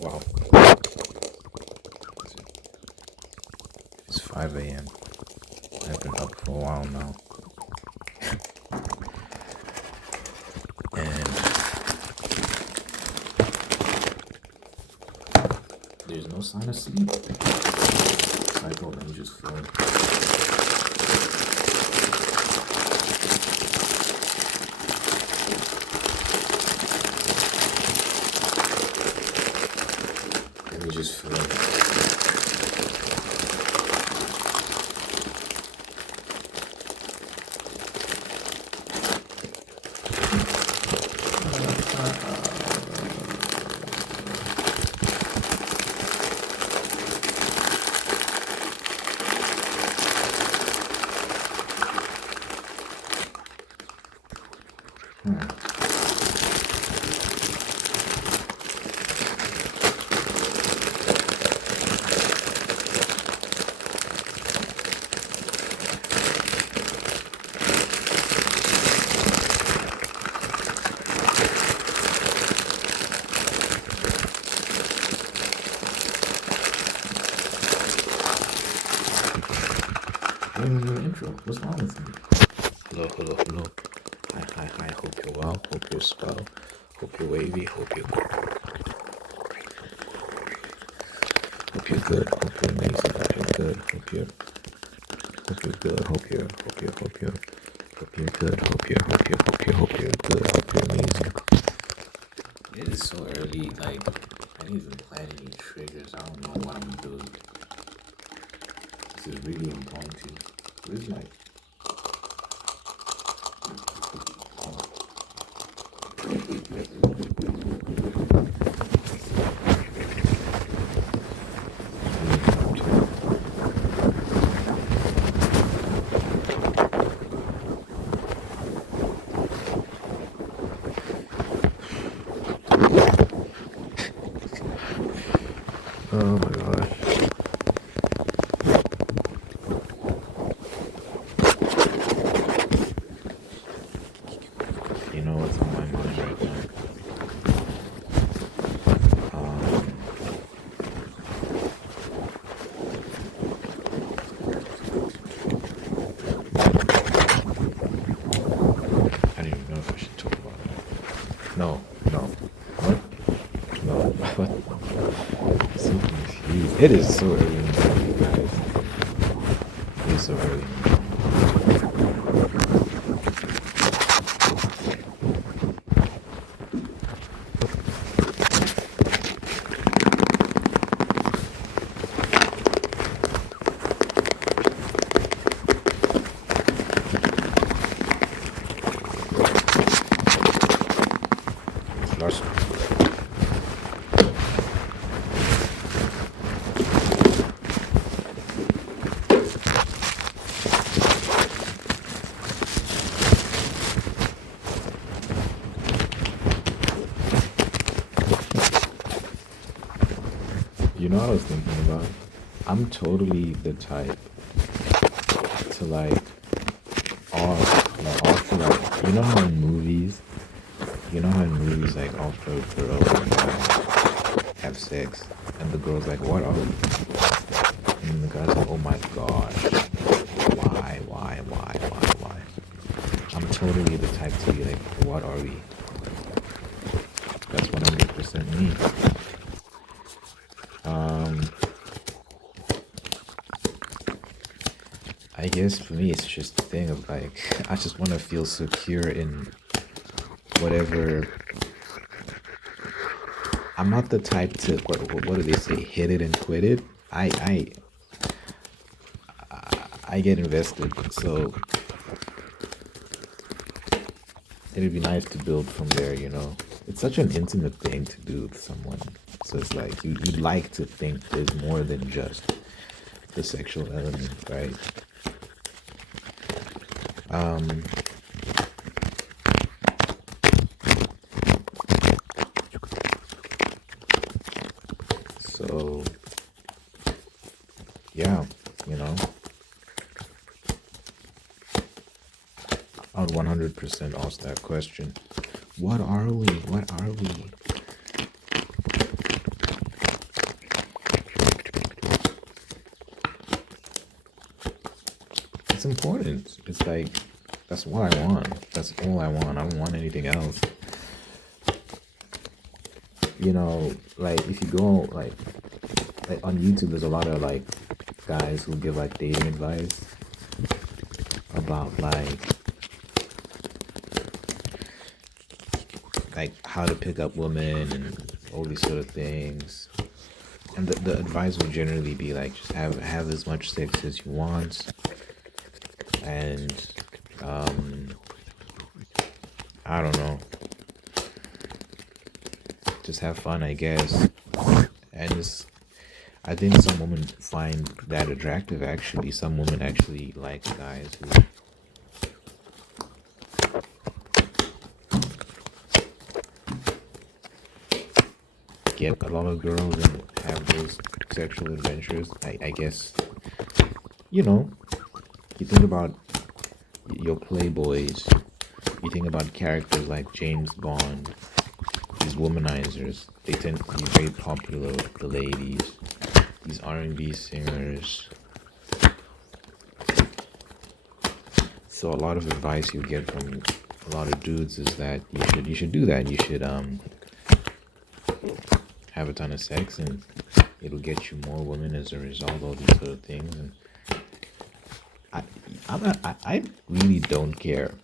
Wow. It's 5 a.m. I've been up for a while now. And there's no sign of sleep. Cycle, let me just flow. Let me just flow. Intro. What's wrong with me? Hello, hello, hello. Hi, hi, hi. Hope you're well. Hope you're swell. Hope you're wavy. Hope you're good. Hope you're good. Hope you're amazing. Hope you're good. Hope you're good. Hope you're good. Hope you're good. Hope you're good. Hope you're amazing. It is so early. Like, I didn't even plan any triggers. I don't know what I'm doing. This is really impromptu. Where's my... Oh my gosh. You know what's on my mind right now? I don't even know if I should talk about that. No. What? No. What? I'm so confused. It is so early in the morning, guys. It is so early. You know what I was thinking about? I'm totally the type to like after like you know how in movies like after a girl and guy have sex and the girl's like, what are we? And the guy's like, oh my gosh, why? I'm totally the type to be like, what are we? That's 100% me. I guess for me it's just a thing of like I just want to feel secure in whatever. I'm not the type to what do they say, hit it and quit it. I get invested, so it'd be nice to build from there, you know. It's such an intimate thing to do with someone, so it's like you'd like to think there's more than just the sexual element, right? So yeah, you know, I would 100% ask that question. What are we? What are we? It's important. It's like, that's what I want. That's all I want. I don't want anything else. You know, like if you go like on YouTube, there's a lot of like guys who give like dating advice about like how to pick up women and all these sort of things. And the advice would generally be like, just have as much sex as you want, and I don't know, just have fun, I guess. And I think some women find that attractive. Actually, some women actually like guys who get a lot of girls and have those sexual adventures. I guess, you know, you think about your playboys, you think about characters like James Bond, these womanizers, they tend to be very popular with the ladies, these R&B singers. So a lot of advice you get from a lot of dudes is that you should do that. You should have a ton of sex, and it'll get you more women as a result, all these sort of things. And I really don't care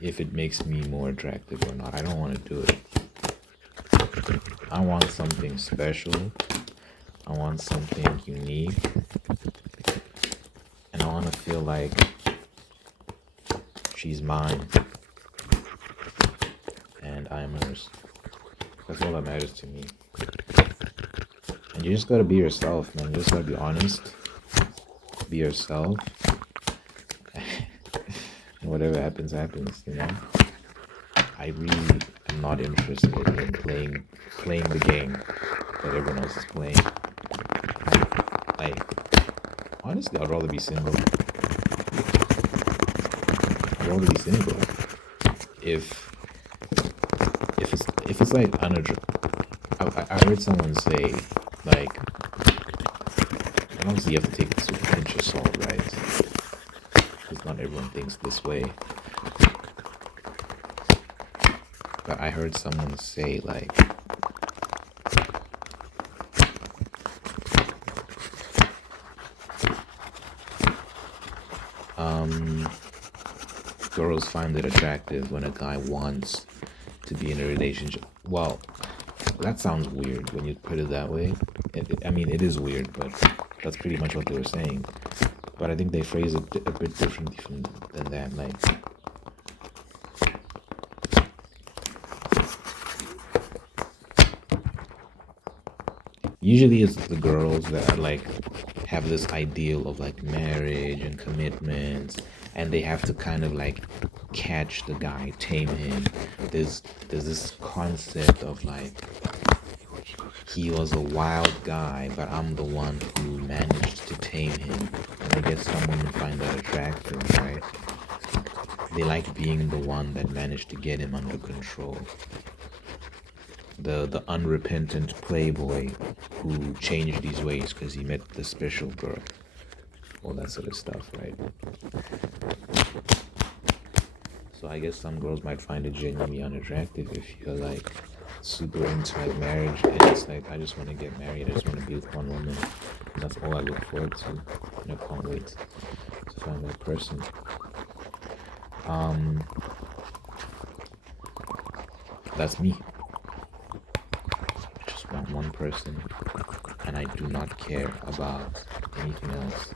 if it makes me more attractive or not. I don't want to do it. I want something special. I want something unique. And I want to feel like she's mine and I'm hers. That's all that matters to me. And you just gotta be yourself, man. You just gotta be honest. Be yourself. And whatever happens, happens, you know? I really am not interested in playing the game that everyone else is playing. Honestly, I'd rather be single. I'd rather be single. If it's like I heard someone say, like, and obviously you have to take it with a pinch of salt, right? Because not everyone thinks this way. But I heard someone say, like, girls find it attractive when a guy wants to be in a relationship. Well, that sounds weird when you put it that way. I mean, it is weird, but that's pretty much what they were saying. But I think they phrase it a bit differently than that. Like, usually it's the girls that are like have this ideal of like marriage and commitment, and they have to kind of like catch the guy, tame him. There's this concept of like, he was a wild guy, but I'm the one who managed to tame him. And I guess some women find that attractive, right? They like being the one that managed to get him under control. The unrepentant playboy who changed his ways because he met the special girl. All that sort of stuff, right? So I guess some girls might find it genuinely unattractive if you're like super into like marriage, and it's like, I just want to get married, I just want to be with one woman, and that's all I look forward to, and I can't wait to find that person. That's me. I just want one person, and I do not care about anything else.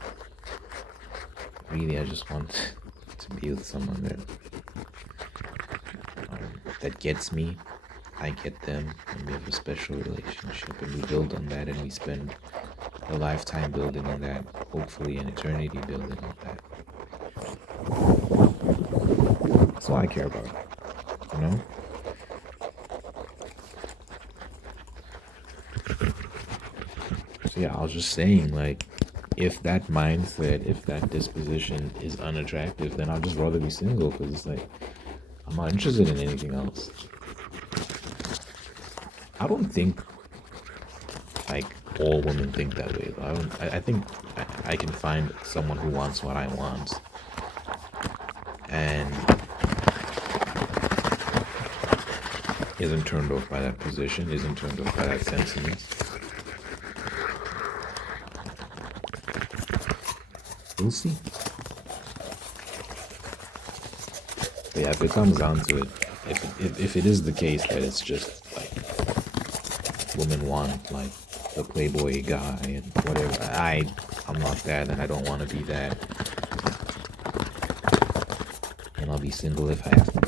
Really, I just want to be with someone that gets me, I get them, and we have a special relationship, and we build on that, and we spend a lifetime building on that, hopefully an eternity building on that. That's all I care about, you know? So yeah, I was just saying, like, if that mindset, if that disposition is unattractive, then I'd just rather be single, because it's like, I'm not interested in anything else. I don't think like all women think that way. I think I can find someone who wants what I want, and isn't turned off by that position, isn't turned off by that sentiment. We'll see. But yeah, if it comes down to it, if it is the case that it's just like women want like the playboy guy and whatever, I'm not that, and I don't want to be that, and I'll be single if I have to.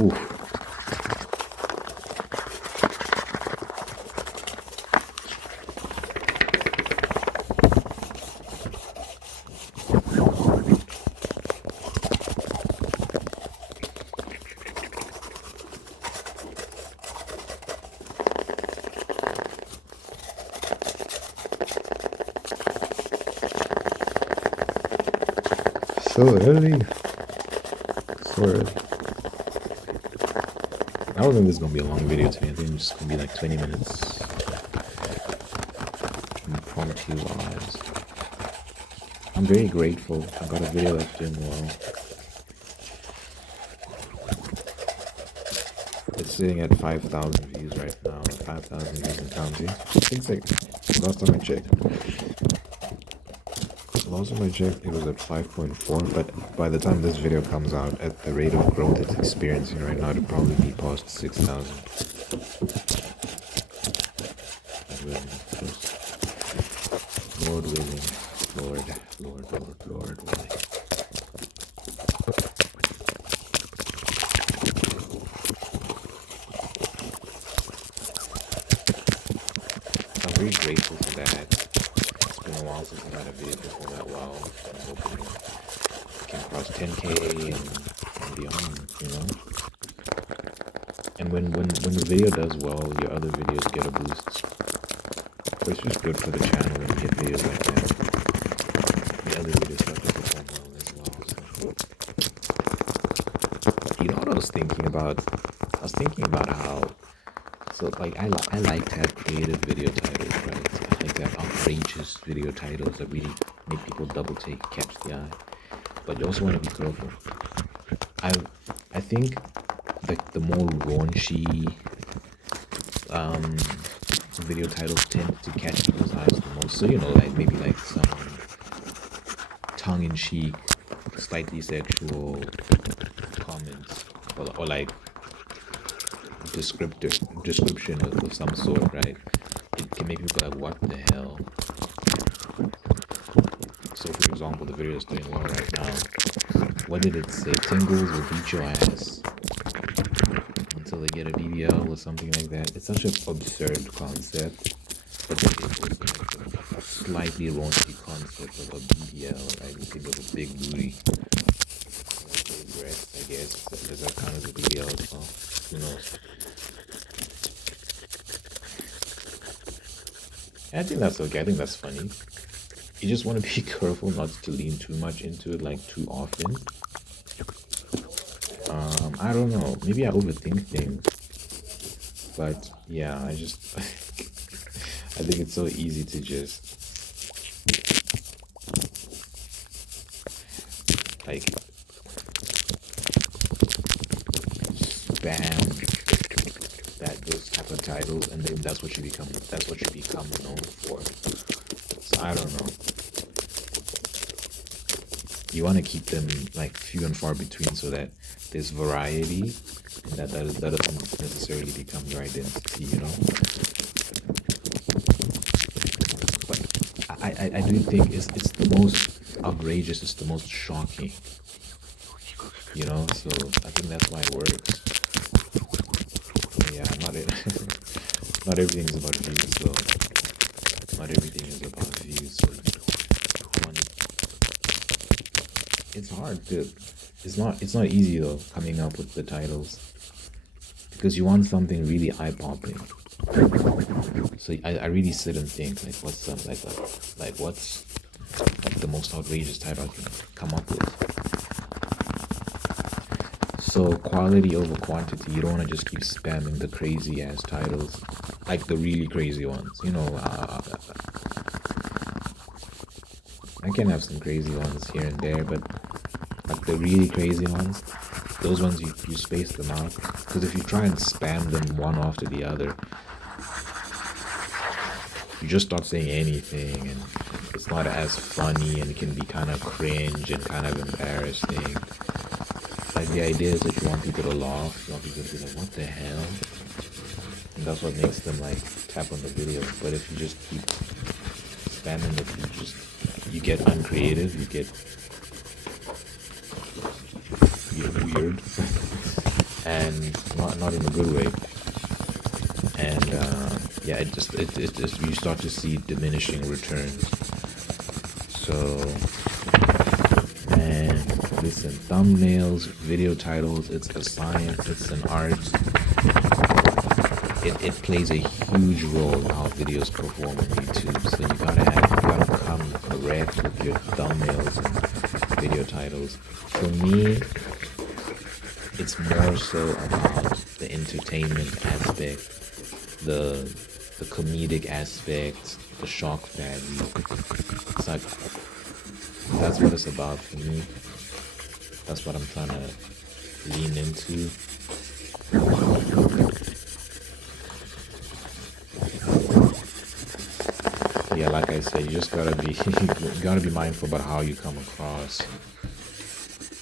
Oof. So early. So early. I don't think this is gonna be a long video today. I think it's just gonna be like 20 minutes. Impromptu lives. I'm very grateful. I got a video that's doing well. It's sitting at 5,000 views right now. 5,000 views and counting. I think like last time I checked. Last time I checked, it was at 5.4, but by the time this video comes out, at the rate of growth it's experiencing right now, it'll probably be past 6,000. Lord willing, Lord willing. I'm very grateful for that. It's been a while since I had a video before that well. I'm hoping I can cross 10K and beyond, you know? And when the video does well, your other videos get a boost. But it's just good for the channel when you get videos like that. The other videos start to perform well as well. So. You know what I was thinking about? I was thinking about how, so like I like to have creative video titles, right? I like to have outrageous video titles that really make people double take, catch the eye. But you also want to be careful. I think the more raunchy video titles tend to catch people's eyes the most. So you know, like maybe like some tongue-in-cheek, slightly sexual comments, or like description of some sort, right? It can make people like, what the hell? So for example, the video is doing well right now. What did it say? Tingles will beat your ass until they get a BBL or something like that. It's such an absurd concept, but then it's like a slightly raunchy concept of a BBL, right? You think of a big booty, like big breasts, I guess. Does that count as a BBL as well? Who knows? I think that's okay. I think that's funny. You just want to be careful not to lean too much into it, like too often. I don't know. Maybe I overthink things. But yeah, I think it's so easy to just like spam those type of titles, and then that's what you become known for. So I don't know. You want to keep them like few and far between so that there's variety, and that doesn't necessarily become your identity, you know. But I do think it's the most outrageous, it's the most shocking, you know. So I think that's why it works. Yeah, not everything is about views, so not everything is about views. So it's hard to, it's not easy though, coming up with the titles, because you want something really eye-popping, So I really sit and think like what's some what's like the most outrageous title I can come up with. So quality over quantity. You don't want to just keep spamming the crazy ass titles, like the really crazy ones. You know, I can have some crazy ones here and there, but like the really crazy ones, those ones you space them out. Because if you try and spam them one after the other, you just start saying anything, and it's not as funny, and it can be kind of cringe and kind of embarrassing. Like the idea is that you want people to laugh, you want people to be like, what the hell? And that's what makes them like tap on the video. But if you just keep spamming it, you get uncreative, you get weird, and not in a good way. And yeah, it just you start to see diminishing returns. So, man, listen, thumbnails, video titles, it's a science, it's an art. It plays a huge role in how videos perform on YouTube. So you gotta come correct with your thumbnails and video titles. For me, it's more so about the entertainment aspect, the comedic aspect, the shock value. It's like that's what it's about for me. That's what I'm trying to lean into. Yeah, like I said, you just gotta be mindful about how you come across.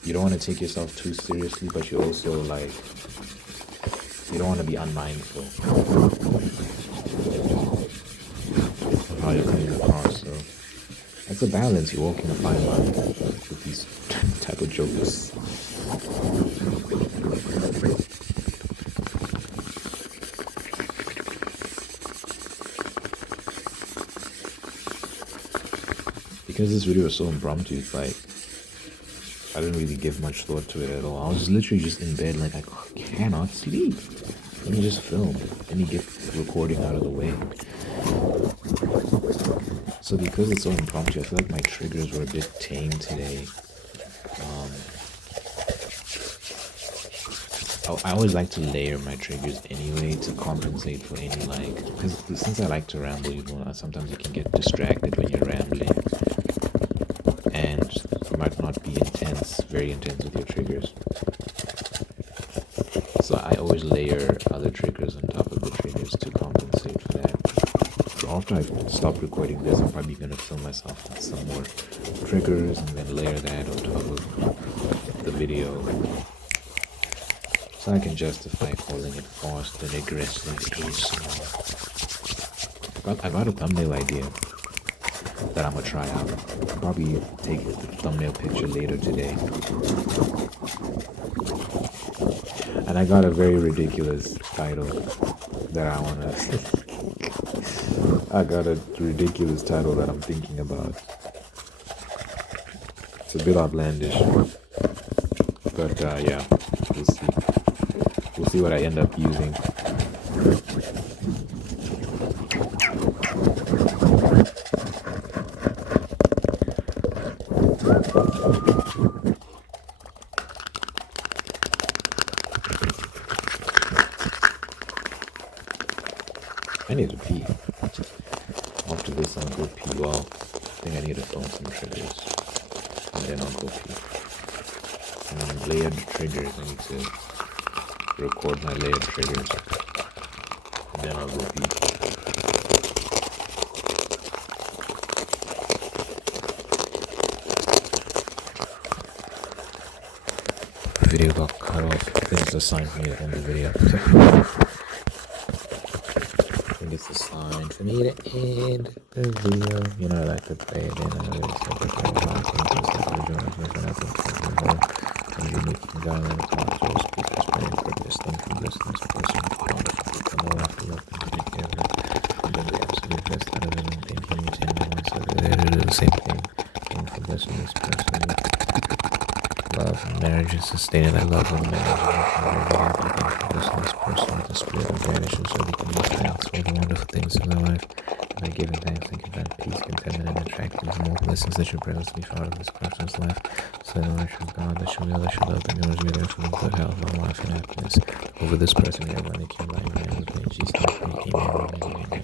You don't want to take yourself too seriously, but you also you don't want to be unmindful of how you're coming across. So that's a balance. You're walking a fine line with these type of jokes. Because this video is so impromptu, it's like I didn't really give much thought to it at all. I was literally just in bed like I cannot sleep. Let me just film. Let me get recording out of the way. So because it's so impromptu, I feel like my triggers were a bit tame today. I always like to layer my triggers anyway to compensate for any because since I like to ramble, sometimes you can get distracted when you're rambling. And you might not be very intense with your triggers. So I always layer other triggers on top of the triggers to compensate for that. So after I stop recording this, I'm probably going to film myself with some more triggers and then layer that on top of the video. So I can justify calling it fast and aggressive ASMR. I got a thumbnail idea that I'm gonna try out. I'll probably take the thumbnail picture later today. And I got a very ridiculous title that I wanna I got a ridiculous title that I'm thinking about. It's a bit outlandish. But yeah, we'll see. We'll see what I end up using. I need to pee. After this, I'll go pee. Well, I think I need to film some triggers. And then I'll go pee. And then layered triggers. I need to record my layered triggers. And then I'll go pee. Video got cut off. I think it's a sign for me to end the video. It's a sign for me to end the video. You know, I like to play it in a really simple way. Same thing. Thank you for blessing this person love and marriage and sustaining that love and marriage and everything for this person with the spirit of vanishes so we can give thanks for all the wonderful things in our life. And by giving thanks, we can find peace, contentment, and attractive more blessings that you bring us to be part of this person's life. So the knowledge of God that you will, that you love, and yours be there for the good health, long life, and happiness over this person, everyone that came by your name, in Jesus' name, amen.